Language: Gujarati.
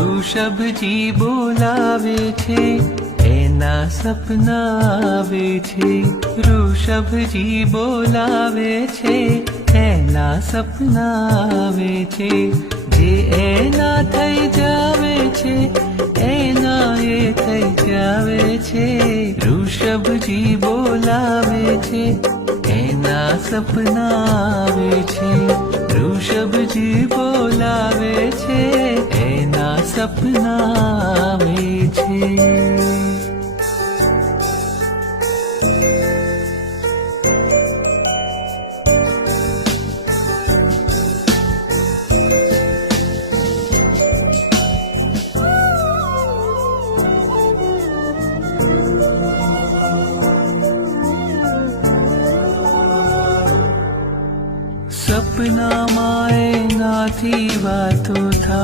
ઋષભજી બોલાવે છે એના સપના આવે છે. ઋષભજી બોલાવે છે એના સપના આવે છે. જે એના થઈ જાવે છે એના એ થઈ જાવે છે. ઋષભજી બોલાવે છે એના સપના આવે છે. ઋષભજી બોલાવે છે એના સપના આવે છે. સપનામાં એનાથી વાતો થાય.